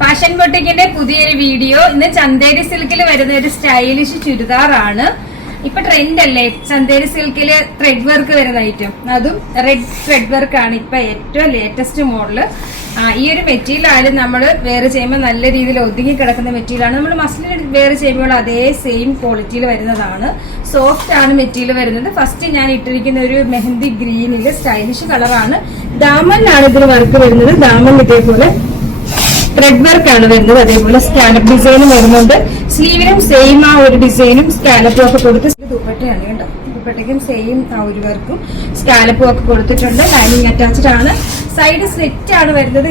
Fashion ബൊട്ടിക്കിന്റെ പുതിയൊരു video. ഇന്ന് ചന്തേരി സിൽക്കിൽ വരുന്ന ഒരു സ്റ്റൈലിഷ് ചുരിദാറാണ്. ഇപ്പൊ ട്രെൻഡ് അല്ലേ ചന്തേരി സിൽക്കില് ത്രെഡ് വർക്ക് വരുന്ന ഐറ്റം, അതും റെഡ് ത്രെഡ് വർക്ക് ആണ് ഇപ്പൊ ഏറ്റവും ലേറ്റസ്റ്റ് മോഡല്. ഈ ഒരു മെറ്റീരിയൽ ആയാലും നമ്മൾ വേറെ ചെയ്യുമ്പോൾ നല്ല രീതിയിൽ ഒതുങ്ങി കിടക്കുന്ന മെറ്റീരിയലാണ്. നമ്മൾ മസ്ലിൻ വേറെ ചെയ്യുമ്പോൾ അതേ സെയിം ക്വാളിറ്റിയിൽ വരുന്നതാണ്. സോഫ്റ്റ് ആണ് മെറ്റീരിയൽ വരുന്നത്. ഫസ്റ്റ് ഞാൻ ഇട്ടിരിക്കുന്ന ഒരു മെഹന്തി ഗ്രീനില് സ്റ്റൈലിഷ് കളറാണ്. ദാമനിലാണ് ഇതിന് വർക്ക് വരുന്നത്. ദാമൻ ഇതേപോലെ ത്രെഡ് വർക്ക് ആണ് വരുന്നത്. അതേപോലെ സ്കാലപ്പ് ഡിസൈനും വരുന്നുണ്ട്. സ്ലീവിനും സെയിം ആ ഒരു ഡിസൈനും സ്കാലപ്പും ഒക്കെ കൊടുത്ത് ദുപ്പട്ടയാണ് കേട്ടോ. ദുപ്പട്ടയ്ക്കും സെയിം ആ ഒരു വർക്കും സ്കാലപ്പും ഒക്കെ കൊടുത്തിട്ടുണ്ട്. ലൈനിങ് അറ്റാച്ച്ഡ് ആണ്. സൈഡ് സെറ്റ് ആണ് വരുന്നത്.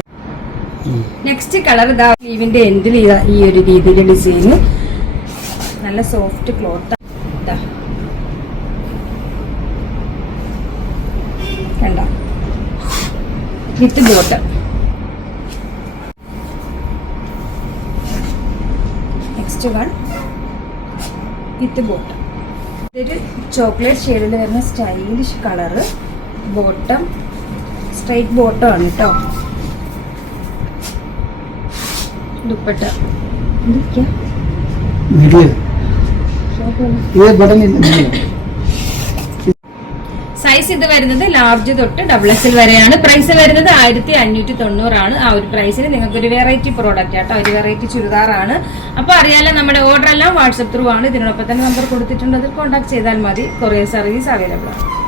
നെക്സ്റ്റ് കളർ ഇതാ സ്ലീവിന്റെ എൻഡിൽ ഈ ഒരു രീതിയിൽ ഡിസൈന് നല്ല സോഫ്റ്റ് ക്ലോത്ത് കണ്ടോ, വിത്ത് bottom. Next one with bottom. ഇതൊരു ചോക്ലേറ്റ് ഷെയ്ഡിൽ വരുന്ന stylish colour. Bottom straight bottom ആണ് കേട്ടോ. ദുപ്പട്ട സൈസ് ഇത് വരുന്നത് ലാർജ് തൊട്ട് XXL വരെയാണ്. പ്രൈസ് വരുന്നത് 1590 ആണ്. ആ ഒരു പ്രൈസിന് നിങ്ങൾക്ക് ഒരു വെറൈറ്റി പ്രോഡക്റ്റ് ആട്ടോ, ഒരു വെറൈറ്റി ചുരിദാറാണ്. അപ്പൊ അറിയാലോ, നമ്മുടെ ഓർഡർ എല്ലാം വാട്സ്ആപ്പ് ത്രൂ ആണ്. ഇതിനോടൊപ്പം തന്നെ നമ്പർ കൊടുത്തിട്ടുണ്ട്, അതിൽ കോൺടാക്ട് ചെയ്താൽ മതി. കൊറിയർ സർവീസ് അവൈലബിൾ ആണ്.